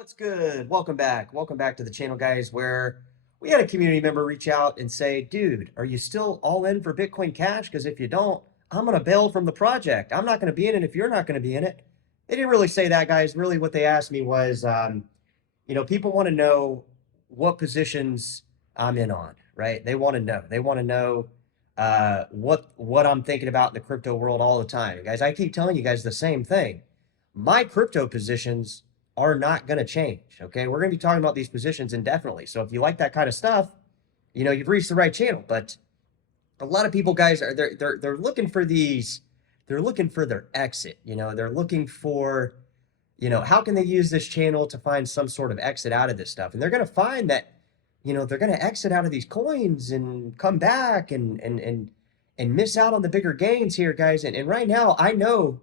What's good? Welcome back. Welcome back to the channel, guys, where we had a community member reach out and say, dude, are you still all in for Bitcoin Cash? Because if you don't, I'm going to bail from the project. I'm not going to be in it if you're not going to be in it. They didn't really say that, guys. Really, what they asked me was, people want to know what positions I'm in on, right? They want to know. They want to know what I'm thinking about in the crypto world all the time. Guys, I keep telling you guys the same thing. My crypto positions are not going to change. Okay, we're going to be talking about these positions indefinitely. So if you like that kind of stuff, you've reached the right channel. But a lot of people, guys, are they're looking for these. They're looking for their exit. They're looking for, how can they use this channel to find some sort of exit out of this stuff? And they're going to find that, they're going to exit out of these coins and come back and miss out on the bigger gains here, guys. And right now, I know,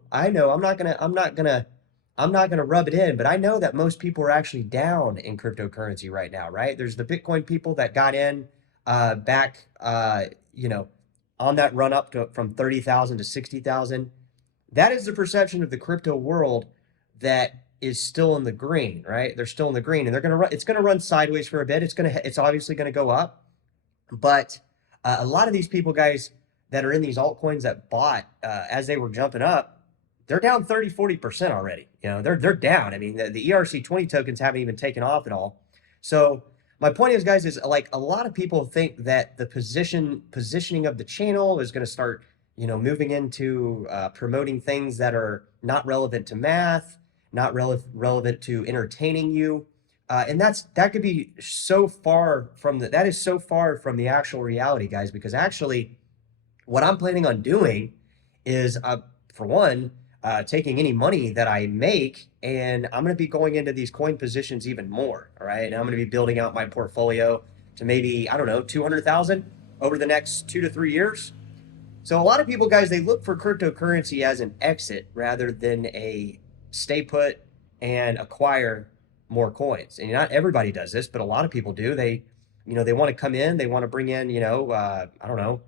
I'm not gonna rub it in, but I know that most people are actually down in cryptocurrency right now, right? There's the Bitcoin people that got in back, on that run up to from 30,000 to 60,000. That is the perception of the crypto world that is still in the green, right? They're still in the green, and they're gonna run. It's gonna run sideways for a bit. It's obviously gonna go up, but a lot of these people, guys, that are in these altcoins that bought as they were jumping up, they're down 30, 40% already. They're down. I mean, the ERC20 tokens haven't even taken off at all. So my point is, guys, is like a lot of people think that the positioning of the channel is going to start, moving into promoting things that are not relevant to math, not relevant to entertaining you. And that could be so far from that is so far from the actual reality, guys, because actually what I'm planning on doing is, for one, taking any money that I make, and I'm going to be going into these coin positions even more. All right. And I'm going to be building out my portfolio to maybe, I don't know, 200,000 over the next 2 to 3 years. So a lot of people, guys, they look for cryptocurrency as an exit rather than a stay put and acquire more coins. And not everybody does this, but a lot of people do. They want to come in, they want to bring in, I don't know,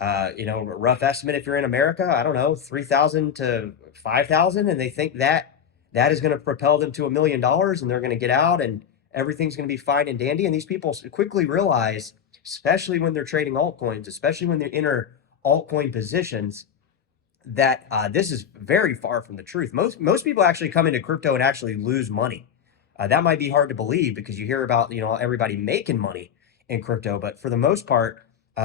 rough estimate, if you're in America, I don't know, 3,000 to 5,000, and they think that is going to propel them to $1 million, and they're going to get out and everything's going to be fine and dandy. And these people quickly realize, especially when they're trading altcoins, especially when they enter altcoin positions, that this is very far from the truth. Most people actually come into crypto and actually lose money. That might be hard to believe because you hear about, everybody making money in crypto, but for the most part,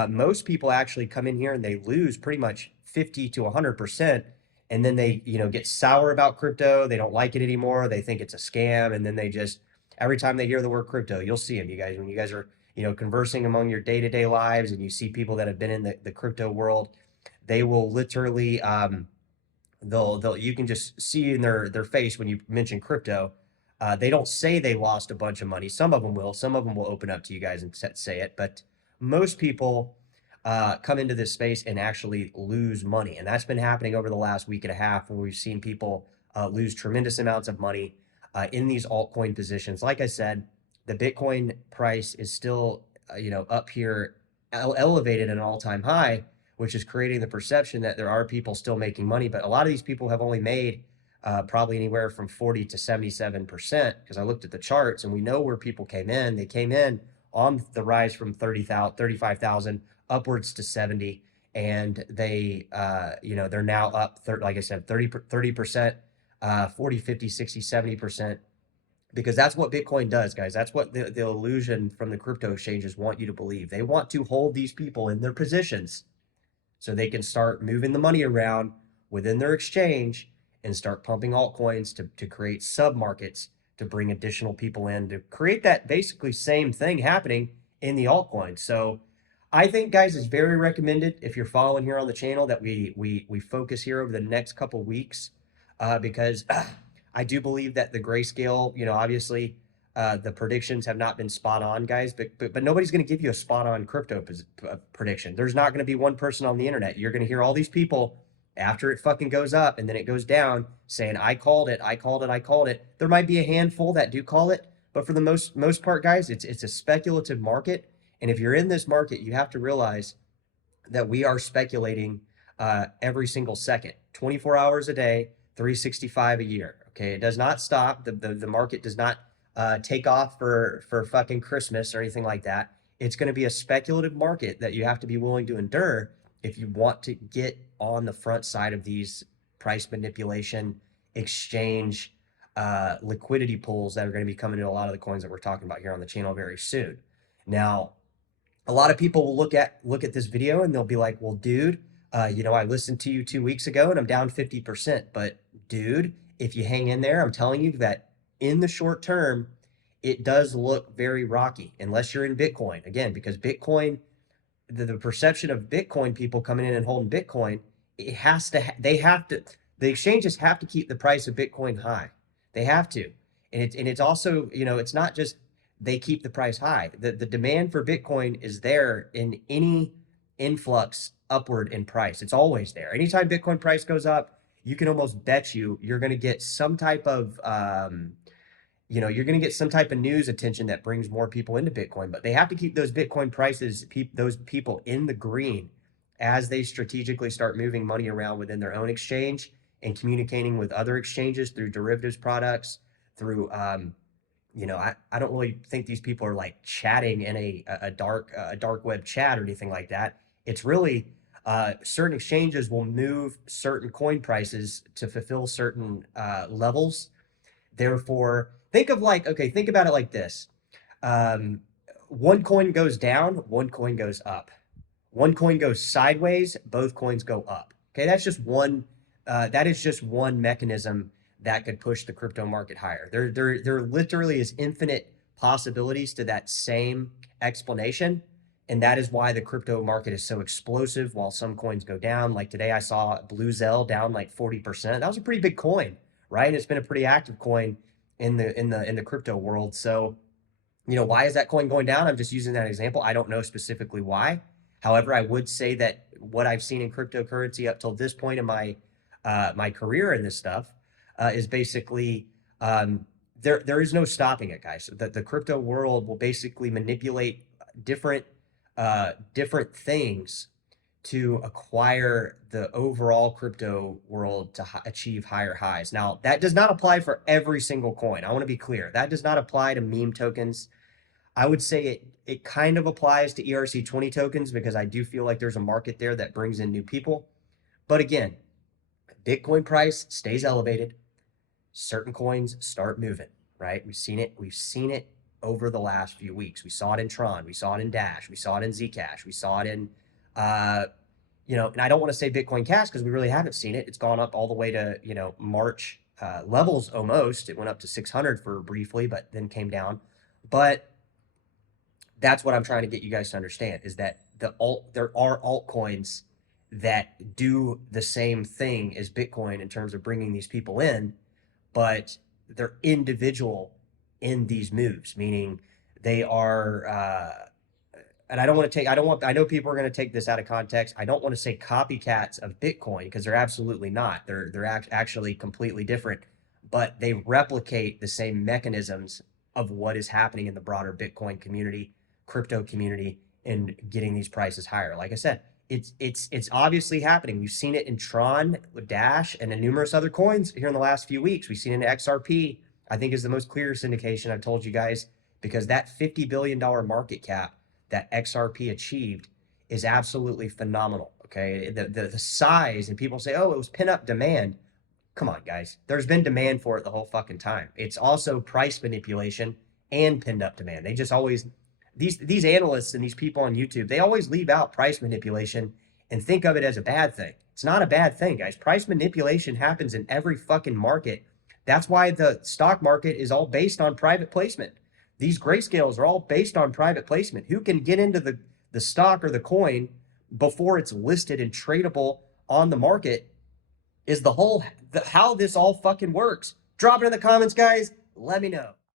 most people actually come in here and they lose pretty much 50 to 100%. And then they, get sour about crypto. They don't like it anymore. They think it's a scam. And then they just, every time they hear the word crypto, you'll see them, you guys, when you guys are, conversing among your day-to-day lives, and you see people that have been in the crypto world, they will literally, you can just see in their face when you mention crypto. They don't say they lost a bunch of money. Some of them will. Some of them will open up to you guys and say it. But most people come into this space and actually lose money. And that's been happening over the last week and a half, where we've seen people lose tremendous amounts of money in these altcoin positions. Like I said, the Bitcoin price is still, up here, elevated at an all-time high, which is creating the perception that there are people still making money. But a lot of these people have only made probably anywhere from 40 to 77%, because I looked at the charts and we know where people came in. They came in on the rise from 30,000, 35,000 upwards to 70. And they, they're now up, like I said, 30%, 40, 50, 60, 70%, because that's what Bitcoin does, guys. That's what the illusion from the crypto exchanges want you to believe. They want to hold these people in their positions so they can start moving the money around within their exchange and start pumping altcoins to create sub markets, to bring additional people in, to create that basically same thing happening in the altcoins. So I think, guys, it's very recommended, if you're following here on the channel, that we focus here over the next couple weeks, because I do believe that the grayscale, obviously the predictions have not been spot on, guys, but nobody's going to give you a spot on crypto prediction. There's not going to be one person on the internet. You're going to hear all these people after it fucking goes up and then it goes down saying, I called it, I called it, I called it. There might be a handful that do call it, but for the most part, guys, it's a speculative market. And if you're in this market, you have to realize that we are speculating every single second, 24 hours a day, 365 a year. Okay, it does not stop. The market does not take off for fucking Christmas or anything like that. It's going to be a speculative market that you have to be willing to endure if you want to get on the front side of these price manipulation, exchange, liquidity pools that are going to be coming to a lot of the coins that we're talking about here on the channel very soon. Now, a lot of people will look at this video and they'll be like, well, dude, I listened to you 2 weeks ago and I'm down 50%. But dude, if you hang in there, I'm telling you that in the short term, it does look very rocky unless you're in Bitcoin. Again, because Bitcoin, the perception of Bitcoin people coming in and holding Bitcoin, the exchanges have to keep the price of Bitcoin high. They have to. And it's also, it's not just they keep the price high. The demand for Bitcoin is there in any influx upward in price. It's always there. Anytime Bitcoin price goes up, you can almost bet you're going to get some type of you're going to get some type of news attention that brings more people into Bitcoin, but they have to keep those Bitcoin prices, those people in the green as they strategically start moving money around within their own exchange and communicating with other exchanges through derivatives products, through, I don't really think these people are like chatting in a dark web chat or anything like that. It's really certain exchanges will move certain coin prices to fulfill certain levels. Therefore, think about it like this. One coin goes down, one coin goes up. One coin goes sideways, both coins go up. Okay, that is just one mechanism that could push the crypto market higher. There literally is infinite possibilities to that same explanation. And that is why the crypto market is so explosive while some coins go down. Like today I saw Blue Zell down like 40%. That was a pretty big coin, right? And it's been a pretty active coin in the crypto world. So, why is that coin going down? I'm just using that example. I don't know specifically why. However, I would say that what I've seen in cryptocurrency up till this point in my career in this stuff is basically there is no stopping it, guys. The crypto world will basically manipulate different things to acquire the overall crypto world to achieve higher highs. Now, that does not apply for every single coin. I want to be clear. That does not apply to meme tokens. I would say it kind of applies to ERC20 tokens because I do feel like there's a market there that brings in new people. But again, Bitcoin price stays elevated. Certain coins start moving, right? We've seen it over the last few weeks. We saw it in Tron, we saw it in Dash, we saw it in Zcash, we saw it in and I don't want to say Bitcoin Cash because we really haven't seen it. It's gone up all the way to, March levels almost. It went up to 600 for briefly, but then came down. But that's what I'm trying to get you guys to understand is that there are altcoins that do the same thing as Bitcoin in terms of bringing these people in, but they're individual in these moves, meaning they are, and I know people are going to take this out of context. I don't want to say copycats of Bitcoin because they're absolutely not. They're actually completely different, but they replicate the same mechanisms of what is happening in the broader Bitcoin community, crypto community, and getting these prices higher. Like I said, it's obviously happening. We've seen it in Tron, Dash, and in numerous other coins here in the last few weeks. We've seen it in XRP, I think is the most clearest indication I've told you guys, because that $50 billion market cap that XRP achieved is absolutely phenomenal. Okay. The size, and people say, oh, it was pin up demand. Come on, guys. There's been demand for it the whole fucking time. It's also price manipulation and pinned up demand. They just always, these analysts and these people on YouTube, they always leave out price manipulation and think of it as a bad thing. It's not a bad thing, guys. Price manipulation happens in every fucking market. That's why the stock market is all based on private placement. These grayscales are all based on private placement. Who can get into the stock or the coin before it's listed and tradable on the market is how this all fucking works. Drop it in the comments, guys. Let me know.